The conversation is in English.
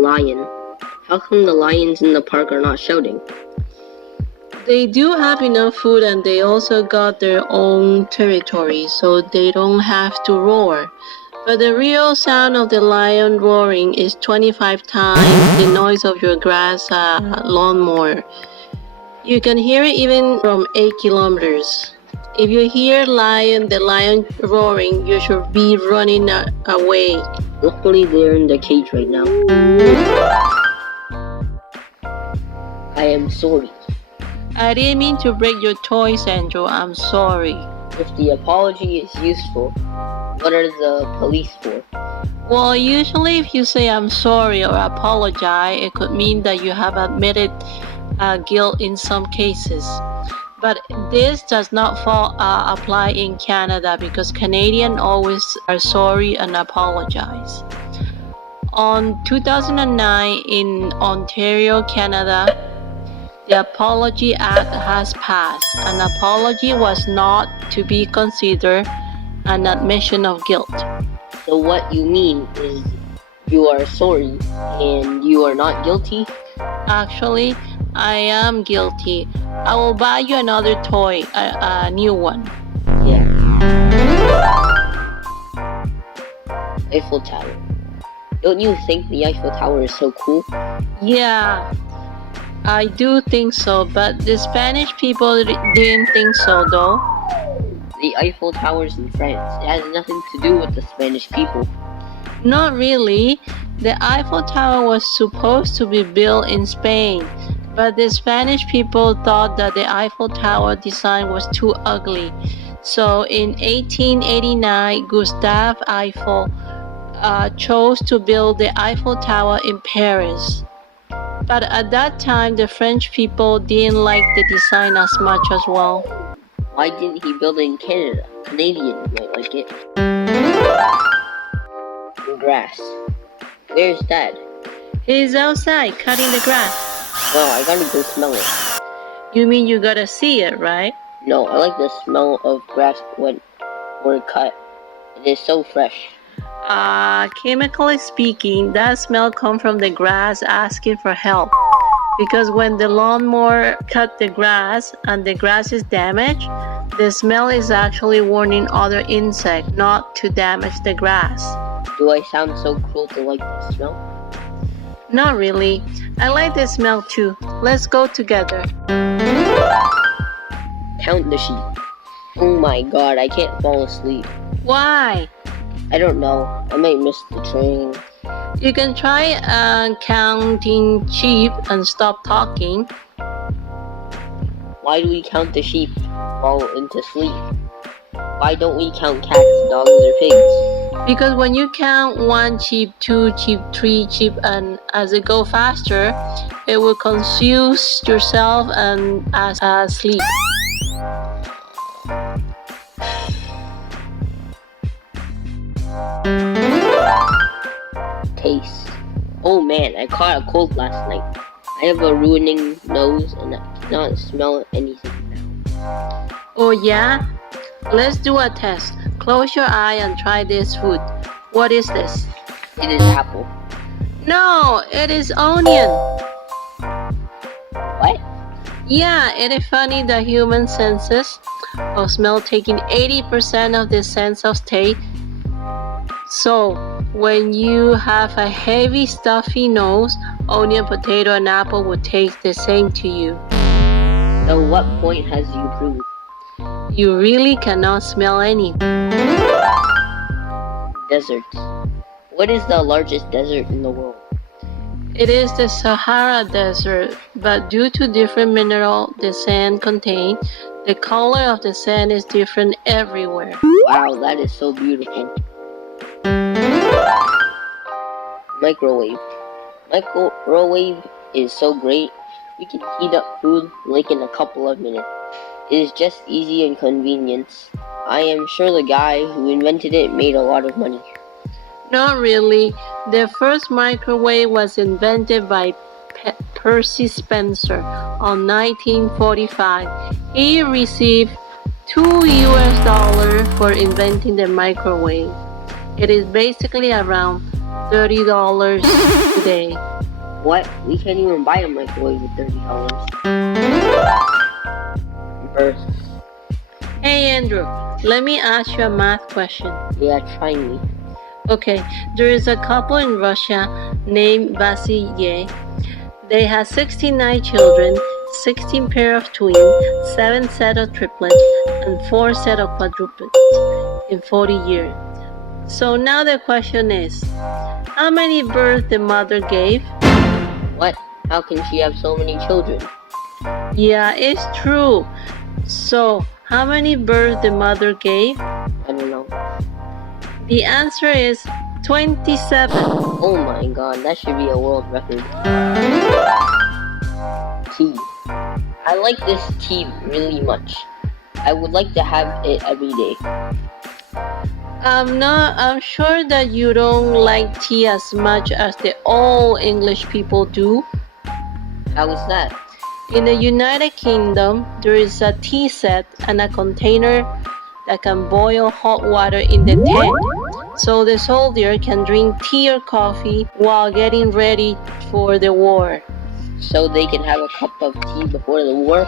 Lion. How come the lions in the park are not shouting? They do have enough food and they also got their own territory, so they don't have to roar. But the real sound of the lion roaring is 25 times the noise of your grass lawnmower. You can hear it even from 8 kilometers. If you hear the lion roaring, you should be running away. Luckily, they're in the cage right now. I am sorry. I didn't mean to break your toy, Sandro. I'm sorry. If the apology is useful, what are the police for? Well, usually if you say I'm sorry or apologize, it could mean that you have admitted guilt in some cases. But this does not apply in Canada because Canadians always are sorry and apologize. On 2009 in Ontario, Canada, the Apology Act has passed. An apology was not to be considered an admission of guilt. So what you mean is you are sorry and you are not guilty? Actually, I am guilty. I will buy you another toy, a new one. Yeah. Eiffel Tower. Don't you think the Eiffel Tower is so cool? Yeah, I do think so, but the Spanish people didn't think so though. The Eiffel Tower's in France. It has nothing to do with the Spanish people. Not really. The Eiffel Tower was supposed to be built in Spain, but the Spanish people thought that the Eiffel Tower design was too ugly. So in 1889, Gustave Eiffel chose to build the Eiffel Tower in Paris. But at that time, the French people didn't like the design as much as well. Why didn't he build it in Canada? Canadians might like it. Grass. Where's Dad? He's outside cutting the grass. No, I gotta go smell it. You mean you gotta see it, right? No, I like the smell of grass when we're cut. It is so fresh. Chemically speaking, that smell comes from the grass asking for help. Because when the lawnmower cut the grass and the grass is damaged, the smell is actually warning other insects not to damage the grass. Do I sound so cruel to like the smell? Not really. I like the smell too. Let's go together. Count the sheep. Oh my god, I can't fall asleep. Why? I don't know. I might miss the train. You can try counting sheep and stop talking. Why do we count the sheep fall into sleep? Why don't we count cats, dogs, or pigs? Because when you count 1 sheep, 2 sheep, 3 sheep, and as it go faster, it will confuse yourself and asleep. Taste. Oh man, I caught a cold last night. I have a ruining nose and I cannot smell anything now. Oh yeah? Let's do a test. Close your eye and try this food. What is this? It is apple. No, it is onion. What? Yeah, it is funny that human senses of smell taking 80% of the sense of taste. So, when you have a heavy stuffy nose, onion, potato, and apple will taste the same to you. So what point has you proved? You really cannot smell any. Deserts. What is the largest desert in the world? It is the Sahara Desert, but due to different mineral the sand contains, the color of the sand is different everywhere. Wow, that is so beautiful. Microwave. Microwave is so great. We can heat up food like in a couple of minutes. It is just easy and convenience. I am sure the guy who invented it made a lot of money. Not really. The first microwave was invented by Percy Spencer on 1945. He received $2 for inventing the microwave. It is basically around $30 today. What? We can't even buy a microwave with $30. Birth. Hey Andrew, let me ask you a math question. Yeah, try me. Okay, there is a couple in Russia named Vasily. They have 69 children, 16 pair of twins, 7 set of triplets, and 4 set of quadruplets in 40 years. So now the question is, how many births the mother gave? What? How can she have so many children? Yeah, it's true. So, how many births the mother gave? I don't know. The answer is 27. Oh my god, that should be a world record. Tea. I like this tea really much. I would like to have it every day. I'm sure that you don't like tea as much as the all English people do. How is that? In the United Kingdom, there is a tea set and a container that can boil hot water in the tank, so the soldier can drink tea or coffee while getting ready for the war. So they can have a cup of tea before the war?